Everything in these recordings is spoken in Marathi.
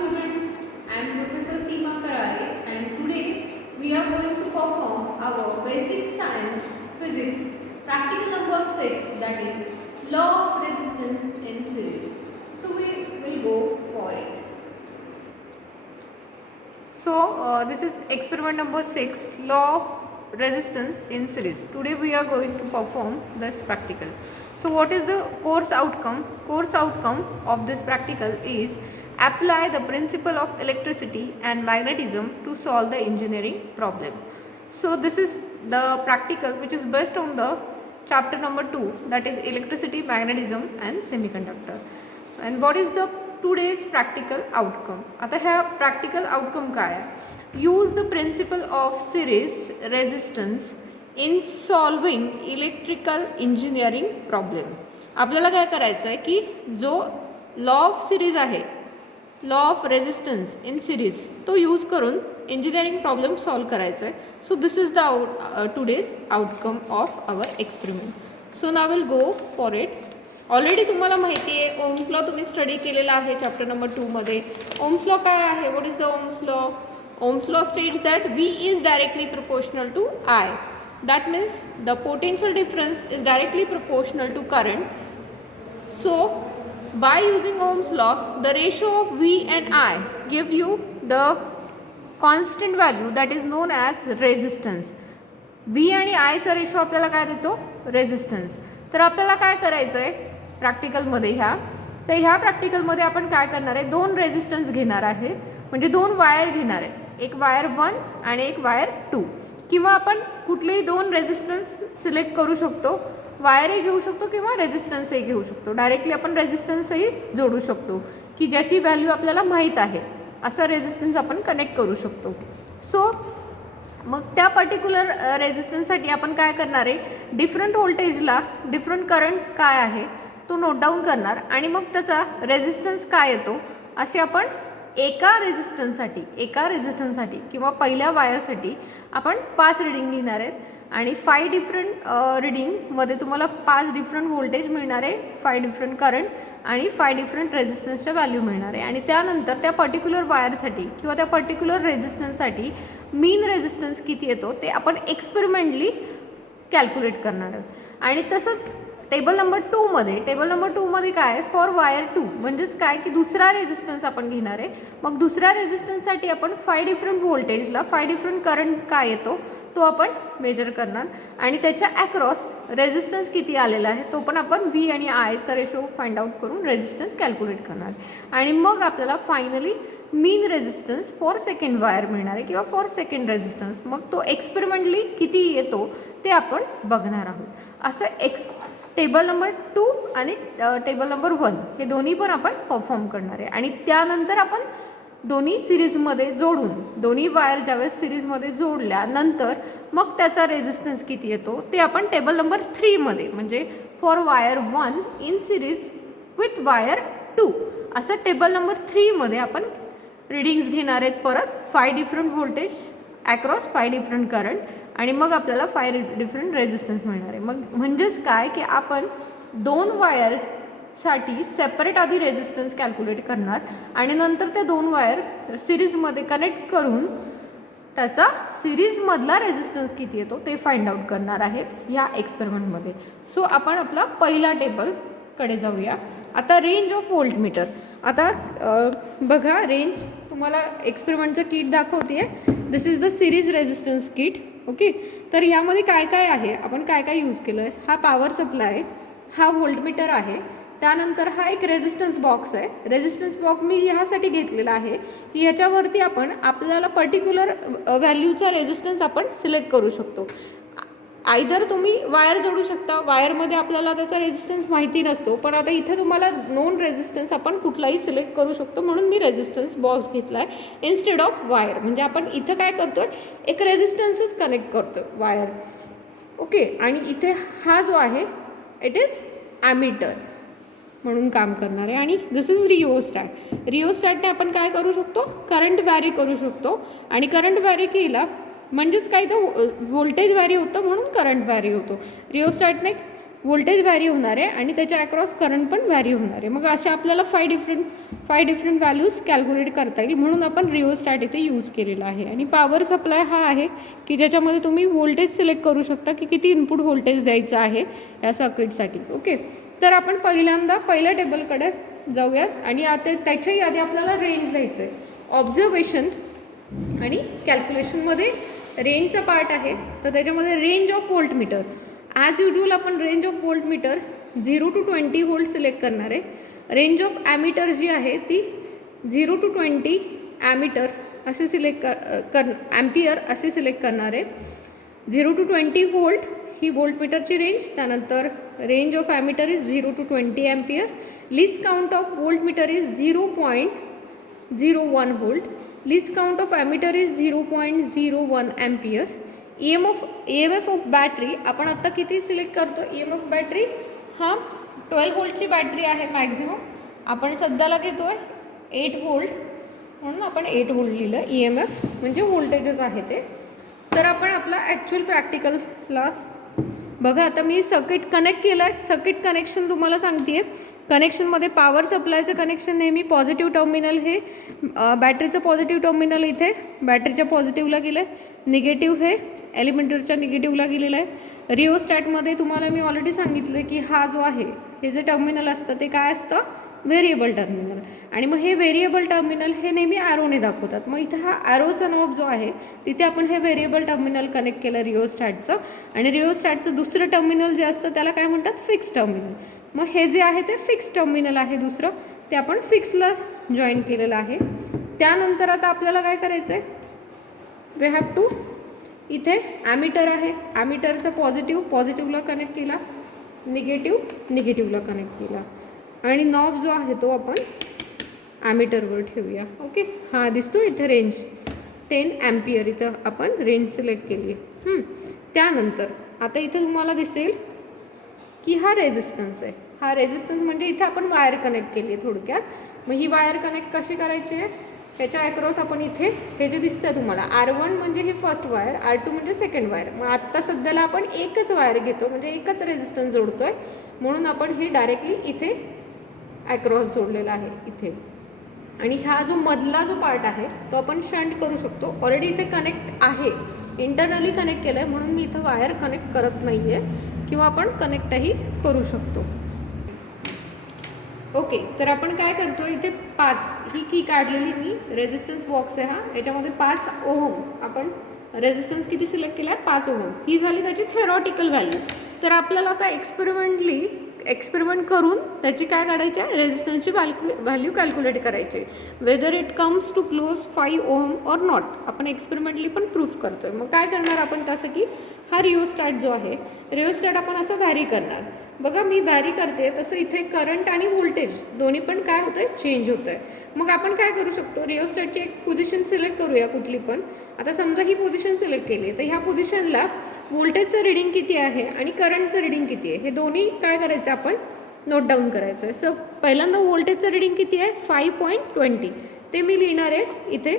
students, I am Professor Seema Karare and today we are going to perform our basic science physics practical number 6, that is law of resistance in series. So we will go for it. So this is experiment number 6, law of resistance in series. Today we are going to perform this practical. So what is the course outcome? Course outcome of this practical is apply the principle of electricity and magnetism to solve the engineering problem. So this is the practical which is based on the chapter number 2, that is electricity, magnetism and semiconductor. And what is the today's practical outcome? आता ह्या practical outcome काय आहे? Use the principle of series resistance in solving electrical engineering problem. आपल्याला काय करायचं आहे की जो लॉ ऑफ सिरीज आहे, law of resistance in series, तो यूज करून इंजिनिअरिंग प्रॉब्लेम सॉल्व करायचा आहे. So this is the today's outcome of our experiment. So now will go for it. Already तुम्हाला माहिती आहे ओम्स लॉ तुम्ही स्टडी केलेला आहे चॅप्टर नंबर 2 मध्ये. ओम्स लॉ काय आहे? What is the Ohm's law? Ohm's law states that V is directly proportional to I. That means the potential difference is directly proportional to current. So by using Ohm's law, the ratio of V and I give you the constant value that is known as resistance. V आणि I चा रेशो आपल्याला काय देतो? रेजिस्टन्स. तर आपल्याला काय करायचं आहे प्रॅक्टिकलमध्ये तर ह्या प्रॅक्टिकलमध्ये आपण काय करणार आहे, दोन रेजिस्टन्स घेणार आहे, म्हणजे दोन वायर घेणार आहेत, एक वायर 1 आणि एक वायर 2. किंवा आपण कुठलेही दोन रेजिस्टन्स सिलेक्ट करू शकतो, वायरही घेऊ शकतो किंवा रेजिस्टन्सही घेऊ शकतो. डायरेक्टली आपण रेजिस्टन्सही जोडू शकतो की ज्याची व्हॅल्यू आपल्याला माहीत आहे, असा रेजिस्टन्स आपण कनेक्ट करू शकतो. सो मग त्या पर्टिक्युलर रेजिस्टन्ससाठी आपण काय करणार आहे, डिफरंट व्होल्टेजला डिफरंट करंट काय आहे तो नोट डाऊन करणार आणि मग त्याचा रेजिस्टन्स काय येतो असे आपण एका रेजिस्टन्ससाठी किंवा पहिल्या वायरसाठी आपण 5 रीडिंग घेणार आहेत आणि 5 डिफरंट रीडिंगमध्ये तुम्हाला 5 डिफरंट व्होल्टेज मिळणार आहे, 5 डिफरंट करंट आणि 5 डिफरंट रेजिस्टन्सच्या व्हॅल्यू मिळणार आहे. आणि त्यानंतर त्या पर्टिक्युलर वायरसाठी किंवा त्या पर्टिक्युलर रेजिस्टन्ससाठी मीन रेजिस्टन्स किती येतो ते आपण एक्सपेरिमेंटली कॅल्क्युलेट करणार आहोत. आणि तसंच टेबल नंबर 2मध्ये काय आहे, फॉर वायर 2 म्हणजेच काय की दुसरा रेजिस्टन्स आपण घेणार आहे. मग दुसऱ्या रेजिस्टन्ससाठी आपण 5 डिफरंट व्होल्टेजला 5 डिफरंट करंट काय येतो तो आपण मेजर करणार आणि त्याच्या अक्रॉस रेजिस्टन्स किती आलेला आहे तो पण आपण V आणि I चा रेशो फाइंड आउट करून रेजिस्टन्स कॅल्क्युलेट करणार आणि मग आपल्याला finally mean resistance for second wire मिळणार आहे किंवा फॉर सेकंड रेजिस्टन्स. मग तो एक्सपेरिमेंटली किती येतो ते आपण बघणार आहोत. असं टेबल नंबर 2 आणि टेबल नंबर 1 हे दोन्ही पण आपण परफॉर्म करणार आहे. आणि त्यानंतर आपण दोन्ही सिरीजमध्ये जोडून, दोन्ही वायर ज्यावेळेस सिरीजमध्ये जोडल्यानंतर मग त्याचा रेजिस्टन्स किती येतो ते आपण टेबल नंबर 3 मध्ये, म्हणजे for wire 1 in series with wire 2, असं टेबल नंबर 3 मध्ये आपण रीडिंग्स घेणार आहेत. परत 5 different voltage across 5 different current आणि मग आपल्याला 5 डिफरंट रेजिस्टन्स मिळणार आहे. मग म्हणजेच काय की आपण दोन वायरसाठी सेपरेट आधी रेजिस्टन्स कॅल्क्युलेट करणार आणि नंतर त्या दोन वायर सिरीजमध्ये कनेक्ट करून त्याचा सिरीजमधला रेजिस्टन्स किती येतो ते फाइंड आउट करणार आहेत या एक्सपेरिमेंटमध्ये. सो आपण आपला पहिला टेबलकडे जाऊया. आता रेंज ऑफ व्होल्टमीटर. आता बघा रेंज तुम्हाला एक्सपेरिमेंटचं किट दाखवते. This is the series resistance kit. Okay, तर ह्यामध्ये काय काय आहे, आपण काय काय यूज केलं आहे, हा पॉवर सप्लाय, हा व्होल्टमीटर आहे, त्यानंतर हा एक रेजिस्टन्स बॉक्स आहे. रेजिस्टन्स बॉक्स मी ह्यासाठी घेतलेला आहे की ह्याच्यावरती आपण आपल्याला पर्टिक्युलर व्हॅल्यूचा रेजिस्टन्स आपण सिलेक्ट करू शकतो. आयदर तुम्ही वायर जोडू शकता, वायरमध्ये आपल्याला त्याचा रेजिस्टन्स माहिती नसतो, पण आता इथे तुम्हाला नोन रेजिस्टन्स आपण कुठलाही सिलेक्ट करू शकतो, म्हणून मी रेजिस्टन्स बॉक्स घेतला आहे इन्स्टेड ऑफ वायर. म्हणजे आपण इथं काय करतोय, एक रेजिस्टन्सच कनेक्ट करतो वायर. ओके, आणि इथे हा जो आहे इट इज ॲमीटर म्हणून काम करणार आहे. आणि दिस इज रिओस्टॅट. रिओस्टॅटने आपण काय करू शकतो, करंट व्हॅरी करू शकतो आणि करंट व्हॅरी केला म्हणजेच काय तर व्होल्टेज व्हॅरी होतं म्हणून करंट व्हॅरी होतो. रिओस्टॅटने व्होल्टेज व्हॅरी होणार आहे आणि त्याच्या अक्रॉस करंट पण व्हॅरी होणार आहे. मग अशा आपल्याला फाय डिफरंट व्हॅल्यूज कॅल्क्युलेट करता येईल, म्हणून आपण रिओस्टॅट इथे यूज केलेला आहे. आणि पॉवर सप्लाय हा आहे की ज्याच्यामध्ये तुम्ही व्होल्टेज सिलेक्ट करू शकता की किती इनपुट व्होल्टेज द्यायचं आहे या सर्किटसाठी. ओके, तर आपण पहिल्या टेबलकडे जाऊयात आणि आता त्याच्याही आधी आपल्याला रेंज द्यायचं आहे. ऑब्झर्वेशन आणि कॅल्क्युलेशनमध्ये रेंजचा पार्ट आहे, तर त्याच्यामध्ये range of volt meter. As usual आपण range of volt meter 0 to 20 volt select करणार आहे. रेंज ऑफ ॲमीटर जी आहे ती 0 to 20 ॲमीटर असे ॲम्पियर असे सिलेक्ट करणार आहे. 0 to 20 व्होल्ट ही व्होल्ट मीटरची रेंज. त्यानंतर range of ammeter is 0 to 20 ampere. Least count of volt meter is 0.01 volt. Least count of ammeter is 0.01 ampere. EMF of battery आपण आत्ता किती सिलेक्ट करतो. EMF बॅटरी हा 12 व्होल्टची बॅटरी आहे मॅक्झिमम. आपण सध्याला घेतो आहे 8 व्होल्ट, म्हणून आपण 8 व्होल्ट लिहिलं. EMF म्हणजे व्होल्टेजेस आहे ते. तर आपण आपला ॲक्च्युअल प्रॅक्टिकलला बघा. आता मी सर्किट कनेक्ट केलं आहे. सर्किट कनेक्शन तुम्हाला सांगते आहे. कनेक्शनमध्ये पॉवर सप्लायचं कनेक्शन नेहमी पॉझिटिव्ह टर्मिनल हे बॅटरीचं पॉझिटिव्ह टर्मिनल इथे बॅटरीच्या पॉझिटिव्हला गेलं आहे. निगेटिव्ह हे एलिमेंटरच्या निगेटिव्हला गेलेलं आहे. रिओस्टॅटमध्ये तुम्हाला मी ऑलरेडी सांगितलं की हा जो आहे हे जे टर्मिनल असतं ते काय असतं, व्हेरिएबल टर्मिनल. आणि मग हे व्हेरिएबल टर्मिनल हे नेहमी ॲरोने दाखवतात. मग इथं हा ॲरोचा नॉब जो आहे तिथे आपण हे व्हेरिएबल टर्मिनल कनेक्ट केलं रिओस्टॅटचं. आणि रिओस्टॅटचं दुसरं टर्मिनल जे असतं त्याला काय म्हणतात, फिक्स टर्मिनल. मग हे जे आहे ते फिक्स टर्मिनल आहे दुसरं, ते आपण फिक्सला जॉईन केलेलं आहे. त्यानंतर आता आपल्याला काय करायचं आहे, वी हॅव टू इथे ॲमीटर आहे. ॲमीटरचा पॉझिटिव्हला कनेक्ट केला, निगेटिव्हला कनेक्ट केला. आणि नॉब जो आहे तो आपण ॲमीटरवर ठेवूया. ओके, हा दिसतो इथे रेंज 10 ॲम्पियर इथं आपण रेंज सिलेक्ट केली. त्यानंतर आता इथं तुम्हाला दिसेल की हा रेझिस्टन्स आहे. हा रेझिस्टन्स म्हणजे इथे आपण वायर कनेक्ट केली आहे थोडक्यात. मग ही वायर कनेक्ट कशी करायची आहे, त्याच्या अक्रॉस आपण इथे हे जे दिसतंय तुम्हाला R1 म्हणजे ही फर्स्ट वायर, R2 म्हणजे सेकंड वायर. मग आत्ता सध्याला आपण एकच वायर घेतो म्हणजे एकच रेझिस्टन्स जोडतोय, म्हणून आपण हे डायरेक्टली इथे अक्रॉस जोडलेला आहे इथे. आणि हा जो मधला जो पार्ट आहे तो आपण शंट करू शकतो. ऑलरेडी इथे कनेक्ट आहे, इंटरनली कनेक्ट केलं आहे, म्हणून मी इथं वायर कनेक्ट करत नाही आहे, किंवा आपण कनेक्टही करू शकतो. ओके, तर आपण काय करतो, इथे 5 ही की काढलेली मी रेझिस्टन्स बॉक्स आहे हा. याच्यामध्ये 5 ओहम आपण रेझिस्टन्स किती सिलेक्ट केला आहे, 5 ओहम. ही झाली त्याची थेरॉटिकल व्हॅल्यू. तर आपल्याला आता एक्सपेरिमेंट करून त्याची काय काढायची आहे, रेझिस्टन्सची व्हॅल्यू कॅल्क्युलेट करायची. Whether it comes to close 5 ohm or not. आपण एक्सपेरिमेंटली पण प्रूफ करतोय. मग काय करणार आपण त्यासाठी, हा रिओस्टॅट जो आहे, रिओस्टॅट आपण असं व्हॅरी करणार. बघा मी व्हॅरी करते तसं इथे करंट आणि व्होल्टेज दोन्ही पण काय होतंय, चेंज होतंय. मग आपण काय करू शकतो, रिओस्टॅटची एक पोझिशन सिलेक्ट करूया कुठली पण. आता समजा ही पोझिशन सिलेक्ट केली, तर ह्या पोझिशनला व्होल्टेजचं रिडिंग किती आहे आणि करंटचं रिडिंग किती आहे हे दोन्ही काय करायचं आपण नोट डाऊन करायचं आहे. सो पहिल्यांदा व्होल्टेजचं रिडिंग किती आहे, 5.20. ते मी लिहिणार आहे इथे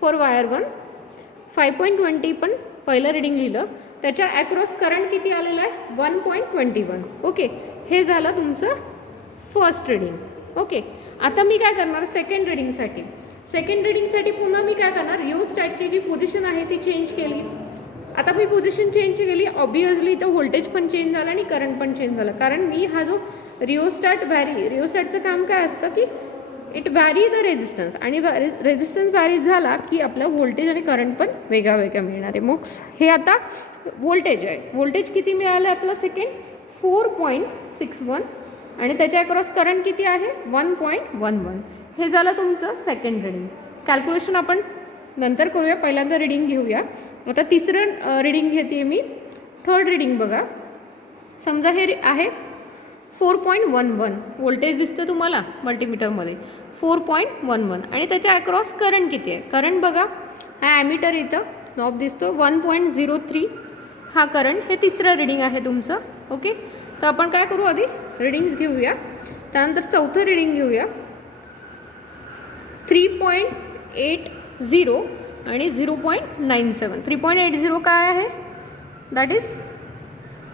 फॉर वायर 1. 5.20 पण पहिलं रिडिंग लिहिलं. त्याच्या अक्रॉस करंट किती आलेलं आहे, 1.21. ओके, हे झालं तुमचं फर्स्ट रिडिंग. ओके, आता मी काय करणार सेकंड रिडिंगसाठी पुन्हा मी काय करणार, रिओस्टॅटची जी पोझिशन आहे ती चेंज केली. आता मी पोझिशन चेंज केली, ऑब्वियसली इथं व्होल्टेज पण चेंज झालं आणि करंट पण चेंज झालं. कारण मी हा जो रिओस्टॅटचं काम काय असतं की इट व्हॅरी द रेझिस्टन्स, आणि रेझिस्टन्स व्हॅरी झाला की आपला व्होल्टेज आणि करंट पण वेगळा मिळणार आहे. मग हे आता व्होल्टेज आहे, व्होल्टेज किती मिळालं आहे आपलं सेकंड, 4.61. आणि त्याच्या अक्रॉस करंट किती आहे, 1.11. हे झालं तुमचं सेकंड रिडिंग. कॅल्क्युलेशन आपण नंतर करूया, पहिल्यांदा रिडिंग घेऊया. आता तिसरं रिडिंग घेते मी. थर्ड रिडिंग बघा, समजा हे आहे 4.11 व्होल्टेज दिसतं तुम्हाला मल्टीमीटरमध्ये, 4.11. आणि त्याच्या अक्रॉस करंट किती आहे, करंट बघा हा ॲमीटर इथं नॉब दिसतो 1.03. हा करंट, हे तिसरं रिडिंग आहे तुमचं. ओके, तर आपण काय करू, आधी रिडिंग्स घेऊया. त्यानंतर चौथं रिडिंग घेऊया, 3.80 आणि 0.97. 3.80 काय आहे, दॅट इज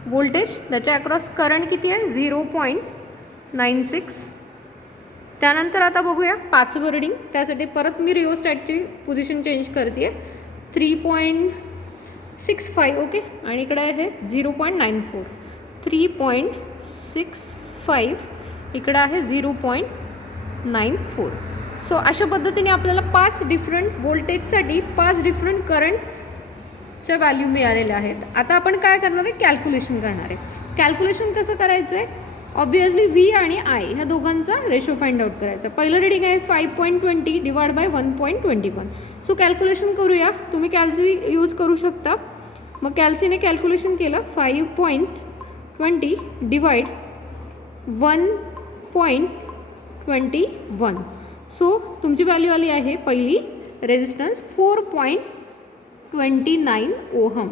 वोल्टेज, त्याच्या अक्रॉस करंट किती आहे 0.96. त्यानंतर आता बघूया 5वं रीडिंग. त्यासाठी परत मी रिओस्टॅटची पोझिशन चेंज करते आहे 3.65. ओके, आणि इकडे आहे 0.94. 3.65 इकडे आहे 0.94. सो अशा पद्धतीने आपल्याला 5 डिफरंट वोल्टेजसाठी 5 डिफरंट करंटच्या व्हॅल्यू मिळालेल्या आहेत. आता आपण काय करणार आहे, कॅल्क्युलेशन करणार आहे. कॅल्क्युलेशन कसं करायचं आहे, ऑब्वियसली व्ही आणि आय ह्या दोघांचा रेशो फाइंड आउट करायचा. पहिलं रीडिंग आहे 5.20 डिवाइड बाय 1.21. सो कॅल्क्युलेशन करूया. तुम्ही कॅल्सी यूज करू शकता. मग कॅल्सीने कॅल्क्युलेशन केलं 5.20 डिवाइड 1.21. सो तुमची व्हॅल्यू आली आहे पहिली रेजिस्टन्स 4.29 ओहम.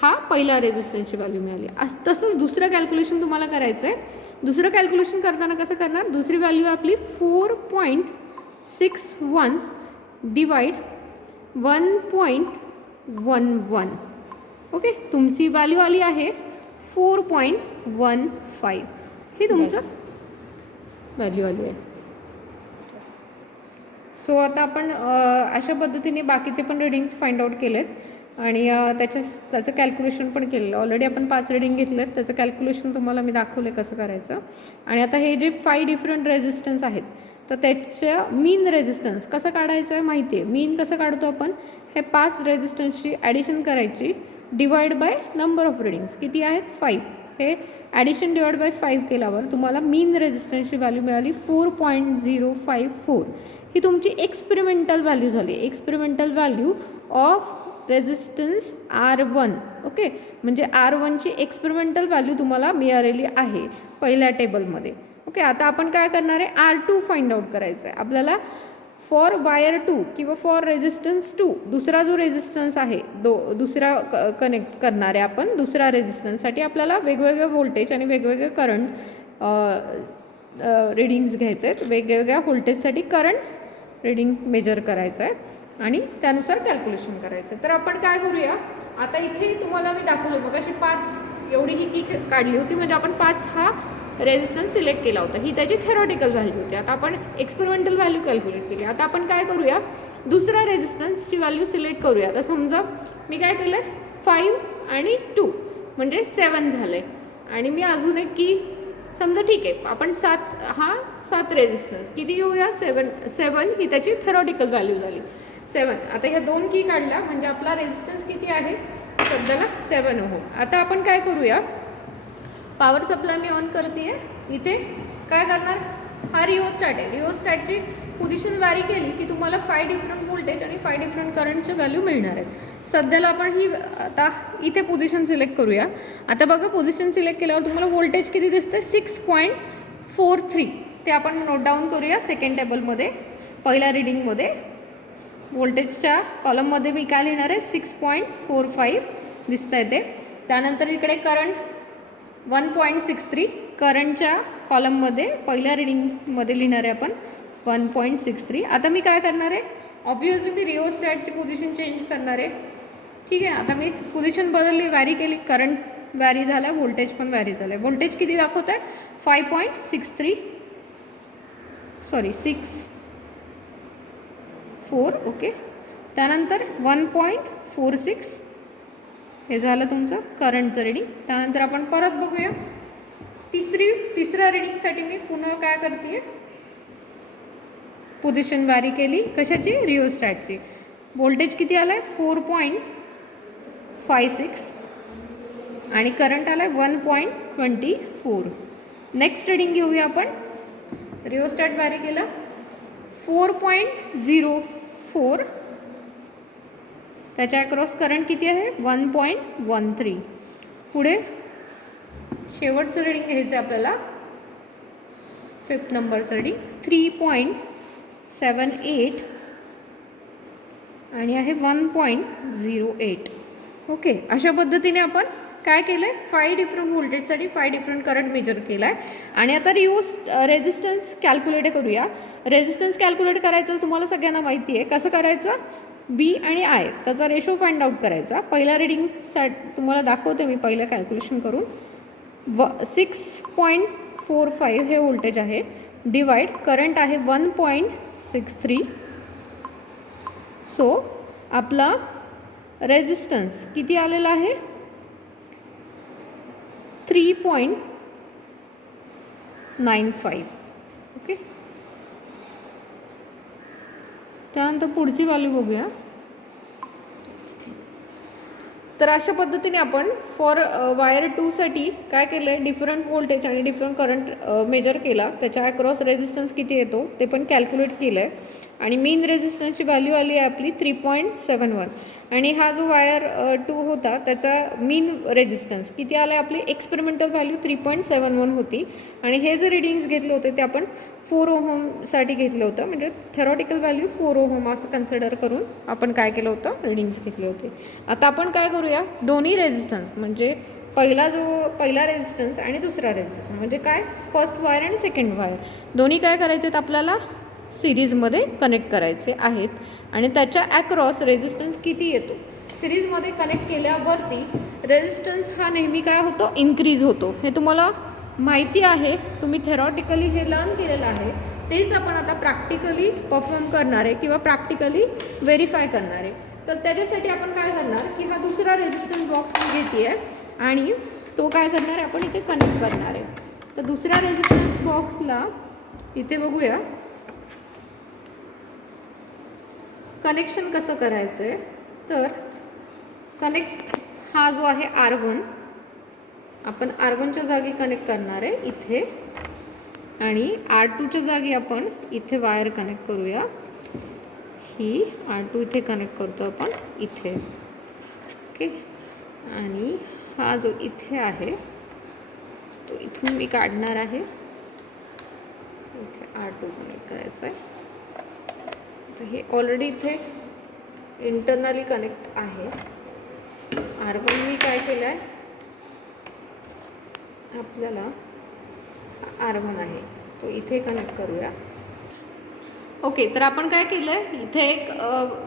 हा पहिला रेजिस्टन्सची व्हॅल्यू मिळाली. तसंच दुसरं कॅल्क्युलेशन तुम्हाला करायचं आहे. दुसरं कॅल्क्युलेशन करताना कसं करणार, दुसरी व्हॅल्यू आपली 4.61 डिवाइड 1.11. ओके, तुमची व्हॅल्यू आली आहे 4.15. ही तुमचं व्हॅल्यू आली आहे. सो आता आपण अशा पद्धतीने बाकीचे पण रीडिंग्स फाइंड आउट केलेत आणि त्याचं कॅल्क्युलेशन पण केलेलं. ऑलरेडी आपण 5 रीडिंग घेतलेत, त्याचं कॅल्क्युलेशन तुम्हाला मी दाखवलं कसं करायचं. आणि आता हे जे 5 डिफरंट रेजिस्टन्स आहेत तर त्याच्या मीन रेजिस्टन्स कसं काढायचं आहे माहिती आहे. मीन कसं काढतो आपण, हे 5 रेजिस्टन्सची ॲडिशन करायची divide by number of readings किती आहेत 5. हे ॲडिशन डिवाइड बाय 5 केल्यावर तुम्हाला मीन रेजिस्टन्सची व्हॅल्यू मिळाली 4.054. ही तुमची एक्सपेरिमेंटल व्हॅल्यू झाली. Experimental value of resistance R1. Okay, म्हणजे R1ची एक्सपेरिमेंटल व्हॅल्यू तुम्हाला मिळालेली आहे पहिल्या टेबलमध्ये. ओके, आता आपण काय करणार आहे, R2 फाइंड आउट करायचं आहे आपल्याला. फॉर वायर 2 किंवा फॉर रेजिस्टन्स 2 दुसरा जो रेजिस्टन्स आहे दुसरा कनेक्ट करणार आहे आपण. दुसरा रेजिस्टन्ससाठी आपल्याला वेगवेगळे व्होल्टेज आणि वेगवेगळे करंट रीडिंग्स घ्यायचे आहेत. वेगवेगळ्या व्होल्टेजसाठी करंट्स रीडिंग मेजर करायचं आहे आणि त्यानुसार कॅल्क्युलेशन करायचं आहे. तर आपण काय करूया, आता इथे तुम्हाला मी दाखवलं बघा, अशी 5 एवढी ही की काढली होती, म्हणजे आपण 5 हा रेजिस्टन्स सिलेक्ट केला होता. ही त्याची थेरॉटिकल व्हॅल्यू होती. आता आपण एक्सपेरिमेंटल व्हॅल्यू कॅल्क्युलेट केली. आता आपण काय करूया, दुसरा रेजिस्टन्सची व्हॅल्यू सिलेक्ट करूया. आता समजा मी काय केलं आहे 5 आणि 2 म्हणजे 7 झालं आहे. आणि मी अजून एक की समजा ठीक आहे आपण 7 रेजिस्टन्स किती घेऊया 7 ही त्याची थेरॉटिकल व्हॅल्यू झाली 7. आता ह्या 2 की काढल्या म्हणजे आपला रेजिस्टन्स किती आहे सध्याला 7 ओहम. आता आपण काय करूया, पॉवर सप्लाय मी ऑन करते आहे. इथे काय करणार, हा रिओस्टॅट आहे. रिओस्टॅटची पोझिशन वॅरी केली की तुम्हाला 5 डिफरंट व्होल्टेज आणि 5 डिफरंट करंटचे व्हॅल्यू मिळणार आहेत. सध्याला आपण ही आता इथे पोझिशन सिलेक्ट करूया. आता बघा पोझिशन सिलेक्ट केल्यावर तुम्हाला व्होल्टेज किती दिसते 6.43. ते आपण नोट डाऊन करूया सेकंड टेबलमध्ये. पहिल्या रीडिंगमध्ये व्होल्टेजच्या कॉलममध्ये मी काय लिहिणार आहे 6.45 दिसतं आहे ते. त्यानंतर इकडे करंट 1.63 करंटच्या कॉलममध्ये पहिल्या रीडिंगमध्ये लिहिणार आहे आपण 1.63. आता मी काय करणार आहे, ऑब्वियसली मी रिओस्टॅटची पोझिशन चेंज करणार आहे. ठीक आहे, आता मी पोझिशन बदलली, वॅरी केली, करंट वॅरी झाला, व्होल्टेज पण वॅरी झालं आहे. व्होल्टेज किती दाखवत आहे 5.63 6.4. ओके, त्यानंतर 1.46 हे झालं तुमचं करंटचं रीडिंग. त्यानंतर आपण परत बघूया तिसऱ्या रीडिंगसाठी मी पुन्हा काय करते, पोझिशन वॅरी केली कशाची रिओस्टॅटची. व्होल्टेज किती आलं आहे 4.56 आणि करंट आला आहे 1.24. नेक्स्ट रीडिंग घेऊया आपण. रिओस्टॅट वॅरी केलं 4.04 त्याच्या अक्रॉस करंट किती आहे 1.13. पुढे शेवटचं रीडिंग घ्यायचं आहे आपल्याला 5th नंबरचं रीडिंग 3.78 आणि आहे 1.08. ओके, अशा पद्धतीने आपण काय केलं आहे 5 डिफरंट व्होल्टेजसाठी 5 डिफरंट करंट मेजर केला आहे. आणि आता रेजिस्टन्स कॅल्क्युलेट करूया. रेजिस्टन्स कॅल्क्युलेट करायचं तुम्हाला सगळ्यांना माहिती आहे कसं करायचं. बी आणि आय त्याचा रेशो फाइंड आउट करायचा. पहिल्या रीडिंगसाठी तुम्हाला दाखवते मी पहिलं कॅल्क्युलेशन करून. 6.45 हे व्होल्टेज आहे, डिवाइड करंट आहे 1.63. सो आपला रेजिस्टन्स किती आलेला आहे, 3.95. ओके, त्यानंतर पुढची व्हॅल्यू बघूया. तर अशा पद्धतीने आपण फॉर वायर 2साठी काय केलं आहे, डिफरंट व्होल्टेज आणि डिफरंट करंट मेजर केला, त्याच्या अक्रॉस रेजिस्टन्स किती येतो ते पण कॅल्क्युलेट केलं आहे. आणि मेन रेजिस्टन्सची व्हॅल्यू आली आहे आपली 3.71. आणि हा जो वायर 2 होता त्याचा मीन रेजिस्टन्स किती आला आहे, आपली एक्सपेरिमेंटल व्हॅल्यू 3.71 होती. आणि हे जे रिडिंग्स घेतले होते ते आपण 4 ओहमसाठी घेतलं होतं, म्हणजे थेरॉटिकल व्हॅल्यू 4 ओहम असं कन्सिडर करून आपण काय केलं होतं, रिडिंग्स घेतले होते. आता आपण काय करूया, दोन्ही रेजिस्टन्स म्हणजे पहिला रेजिस्टन्स आणि दुसरा रेजिस्टन्स म्हणजे काय, फर्स्ट वायर आणि सेकंड वायर दोन्ही काय करायचे आहेत, आपल्याला सिरीजमध्ये कनेक्ट करायचे आहेत. आणि त्याच्या ॲक्रॉस रेजिस्टन्स किती येतो, सिरीजमध्ये कनेक्ट केल्यावरती रेजिस्टन्स हा नेहमी काय होतो, इन्क्रीज होतो. हे तुम्हाला माहिती आहे, तुम्ही थेरॉटिकली हे लर्न केलेलं आहे, तेच आपण आता प्रॅक्टिकली परफॉर्म करणार आहे किंवा प्रॅक्टिकली व्हेरीफाय करणार आहे. तर त्याच्यासाठी आपण काय करणार की हा दुसरा रेजिस्टन्स बॉक्स मी घेते आहे आणि तो काय करणार आहे, आपण इथे कनेक्ट करणार आहे. तर दुसऱ्या रेजिस्टन्स बॉक्सला इथे बघूया कनेक्शन कसं करायचं आहे. तर कनेक्ट हा जो आहे R1 आपण R1च्या जागी कनेक्ट करणार आहे इथे, आणि R2च्या जागी आपण इथे वायर कनेक्ट करूया. ही R2 इथे कनेक्ट करतो आपण इथे. ओके, आणि हा जो इथे आहे तो इथून मी काढणार आहे, इथे R2 कनेक्ट करायचं आहे. तर हे ऑलरेडी इथे इंटरनली कनेक्ट आहे. R1 मी काय केलं आहे, आपल्याला R1 आहे तो इथे कनेक्ट करूया. ओके, तर आपण काय केलं आहे, इथे एक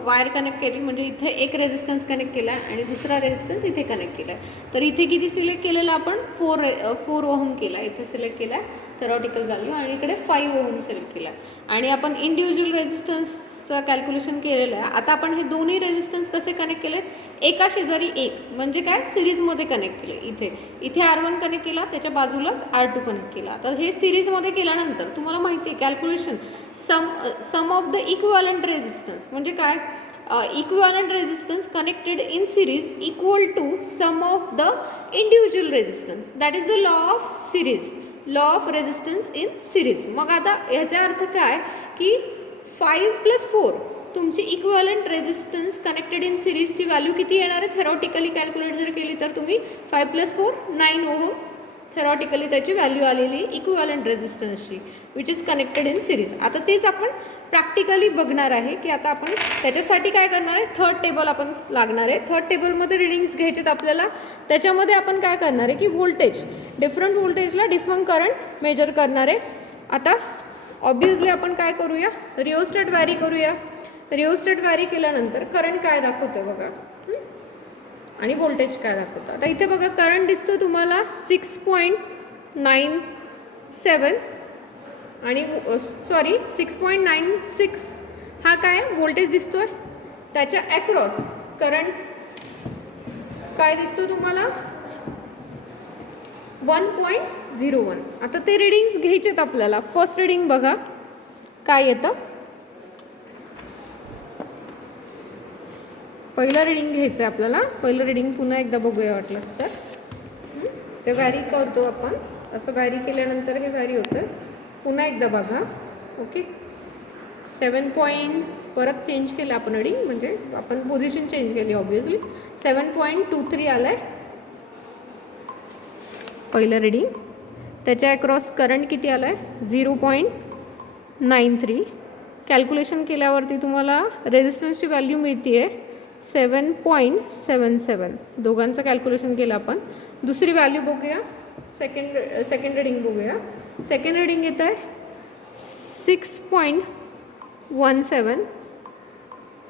वायर कनेक्ट केली म्हणजे इथे एक रेजिस्टन्स कनेक्ट केला आहे आणि दुसरा रेजिस्टन्स इथे कनेक्ट केला आहे. तर इथे किती सिलेक्ट केलेलं आपण 4 ओहम केला, इथे सिलेक्ट केला थेरॉटिकल व्हॅल्यू, आणि इकडे 5 ओहम सिलेक्ट केला. आणि आपण इंडिव्हिज्युअल रेजिस्टन्सचं कॅल्क्युलेशन केलेलं आहे. आता आपण हे दोन्ही रेजिस्टन्स कसे कनेक्ट केले, एका शेजारी एक म्हणजे काय, सिरीजमध्ये कनेक्ट केले. इथे R1 कनेक्ट केला, त्याच्या बाजूलाच R2 कनेक्ट केला. तर हे सिरीजमध्ये केल्यानंतर तुम्हाला माहिती आहे calculation sum of the equivalent resistance म्हणजे काय, equivalent resistance connected in series equal to sum of the individual resistance, that is the law of series, law of resistance in series. मग आता याचा अर्थ काय की 5+4 तुमची इक्विव्हॅलंट रेजिस्टन्स कनेक्टेड इन सिरीजची व्हॅल्यू किती येणार आहे, थेरॉटिकली कॅल्क्युलेट जर केली तर तुम्ही 5+4 9 ओहम थेरॉटिकली त्याची व्हॅल्यू आलेली इक्विव्हॅलंट रेजिस्टन्सची which is connected in series. आता तेच आपण प्रॅक्टिकली बघणार आहे की आता आपण त्याच्यासाठी काय करणार आहे, थर्ड टेबल आपण लागणार आहे. थर्ड टेबलमध्ये रिडिंग्स घ्यायचेत आपल्याला. त्याच्यामध्ये आपण काय करणार आहे की व्होल्टेज, डिफरंट व्होल्टेजला डिफरंट करंट मेजर करणार आहे. आता ऑब्वियसली आपण काय करूया, रिओस्टॅट वॅरी करूया. रिओस्टॅट वॅरी केल्यानंतर करंट काय दाखवतं बघा, आणि व्होल्टेज काय दाखवतं. आता इथे बघा करंट दिसतो तुम्हाला 6.97 आणि 6.96 हा काय व्होल्टेज दिसतोय. त्याच्या अक्रॉस करंट काय दिसतो तुम्हाला 1.01. आता ते रिडिंग्स घ्यायचेत आपल्याला. फर्स्ट रिडिंग बघा काय येतं, पहिलं रिडिंग घ्यायचं आहे आपल्याला. पहिलं रिडिंग पुन्हा एकदा बघूया वाटलंच तर. ते व्हॅरी करतो आपण, असं व्हॅरी केल्यानंतर हे व्हॅरी होतं. पुन्हा एकदा बघा. ओके, 7 पॉईंट परत चेंज केलं आपण रिडिंग, म्हणजे आपण पोझिशन चेंज केली ऑब्वियसली. 7.23 आलं आहे पहिलं रिडिंग. त्याच्या अक्रॉस करंट किती आलं आहे 0.93. कॅल्क्युलेशन केल्यावरती तुम्हाला रेजिस्टन्सची व्हॅल्यू मिळते आहे 7.77. दोघांचं कॅल्क्युलेशन केलं आपण. दुसरी व्हॅल्यू बघूया, सेकंड रिडिंग बघूया. सेकंड रिडिंग येत आहे 6.17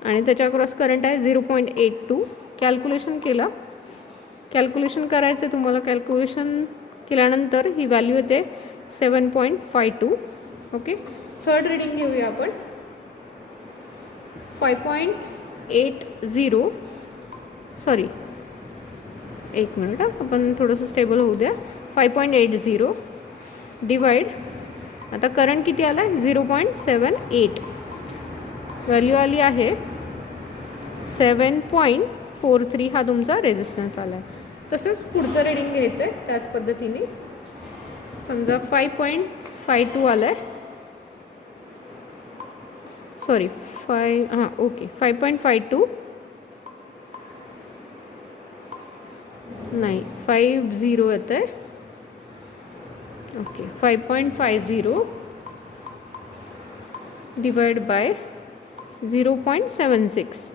आणि त्याच्या अक्रॉस करंट आहे 0.82. कॅल्क्युलेशन केलं, कॅल्क्युलेशन करायचं आहे तुम्हाला. कॅल्क्युलेशन केल्यानंतर ही व्हॅल्यू येते 7.52. ओके, थर्ड रीडिंग घेऊया आपण. 5.80 सॉरी, एक मिनिट आपण थोडंसं स्टेबल होऊ द्या. 5.80 डिवाइड, आता करंट किती आला आहे 0.78, व्हॅल्यू आली आहे 7.43. हा तुमचा रेजिस्टन्स आला आहे. तसंच पुढचं रीडिंग घ्यायचं आहे त्याच पद्धतीने. समजा 5.52 आला आहे, सॉरी 5.52 नाही 50 येतं आहे. ओके, 5.50 डिवाइड बाय 0.76,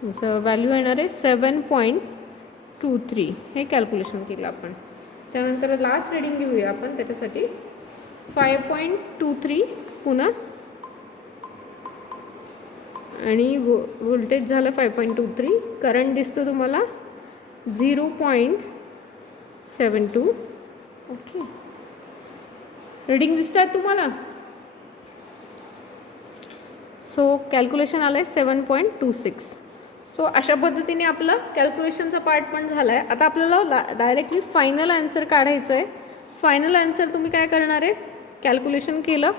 तुमचं व्हॅल्यू येणार आहे 7.23. हे कॅल्क्युलेशन केलं आपण. त्यानंतर लास्ट रीडिंग घेऊया आपण त्याच्यासाठी. 5.23 पुन्हा, आणि व्होल्टेज झालं 5.23. करंट दिसतो तुम्हाला 0.72. ओके, रीडिंग दिसतात तुम्हाला. सो कॅल्क्युलेशन आलं आहे 7.26. सो अशा पद्धतीने आपलं कॅल्क्युलेशनचा पार्ट पण झाला आहे. आता आपल्याला डायरेक्टली फायनल आन्सर काढायचं आहे. फायनल आन्सर तुम्ही काय करणार आहे, कॅल्क्युलेशन केलं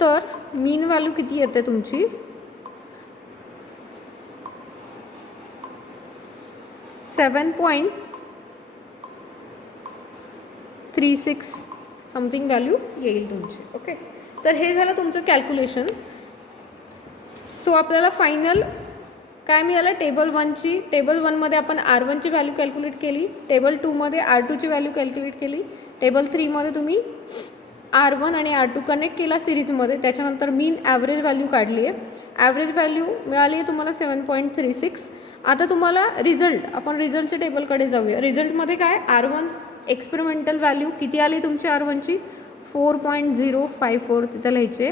तर मीन व्हॅल्यू किती येते तुमची 7.36 समथिंग व्हॅल्यू येईल तुमची. ओके, तर हे झालं तुमचं कॅल्क्युलेशन. सो आपल्याला फायनल काय मिळालं, टेबल 1ची. टेबल 1मध्ये आपण R1ची व्हॅल्यू कॅल्क्युलेट केली, टेबल 2मध्ये R2ची व्हॅल्यू कॅल्क्युलेट केली, टेबल 3मध्ये तुम्ही R1 आणि R2 कनेक्ट केला सिरीजमध्ये. त्याच्यानंतर मीन ॲव्हरेज व्हॅल्यू काढली आहे. ॲव्हरेज व्हॅल्यू मिळाली आहे तुम्हाला 7.36. आता तुम्हाला रिझल्ट, आपण रिझल्टच्या टेबलकडे जाऊया. रिझल्टमध्ये काय, R1 एक्सपेरिमेंटल व्हॅल्यू किती आली तुमची R1ची 4.054 तिथं लिहायचे.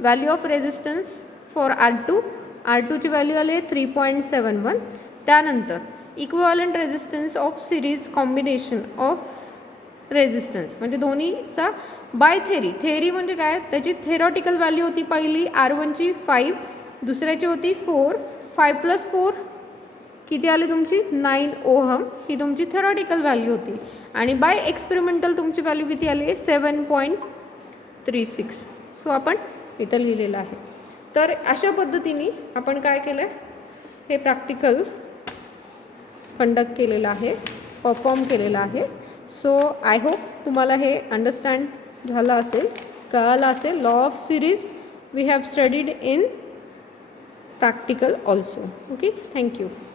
व्हॅल्यू ऑफ रेजिस्टन्स फॉर R2ची व्हॅल्यू आली आहे 3.71. त्यानंतर equivalent resistance of series combination of resistance, म्हणजे दोन्हीचा बाय थेरी म्हणजे काय, त्याची थेरॉटिकल व्हॅल्यू होती पहिली R1ची 5, दुसऱ्याची होती 4. 5 + 4 किती आली तुमची 9 ओहम, ही तुमची थेरॉटिकल व्हॅल्यू होती. आणि बाय एक्सपेरिमेंटल तुमची व्हॅल्यू किती आली आहे 7.36. सो आपण इथं लिहिलेलं आहे. तर अशा पद्धतीने आपण काय केलं, हे प्रॅक्टिकल कंडक्ट केलेलं आहे, परफॉर्म केलेलं आहे. सो आय होप तुम्हाला हे अंडरस्टँड झालं असेल, कळालं असेल. Law of series we have studied in practical also. Okay, thank you.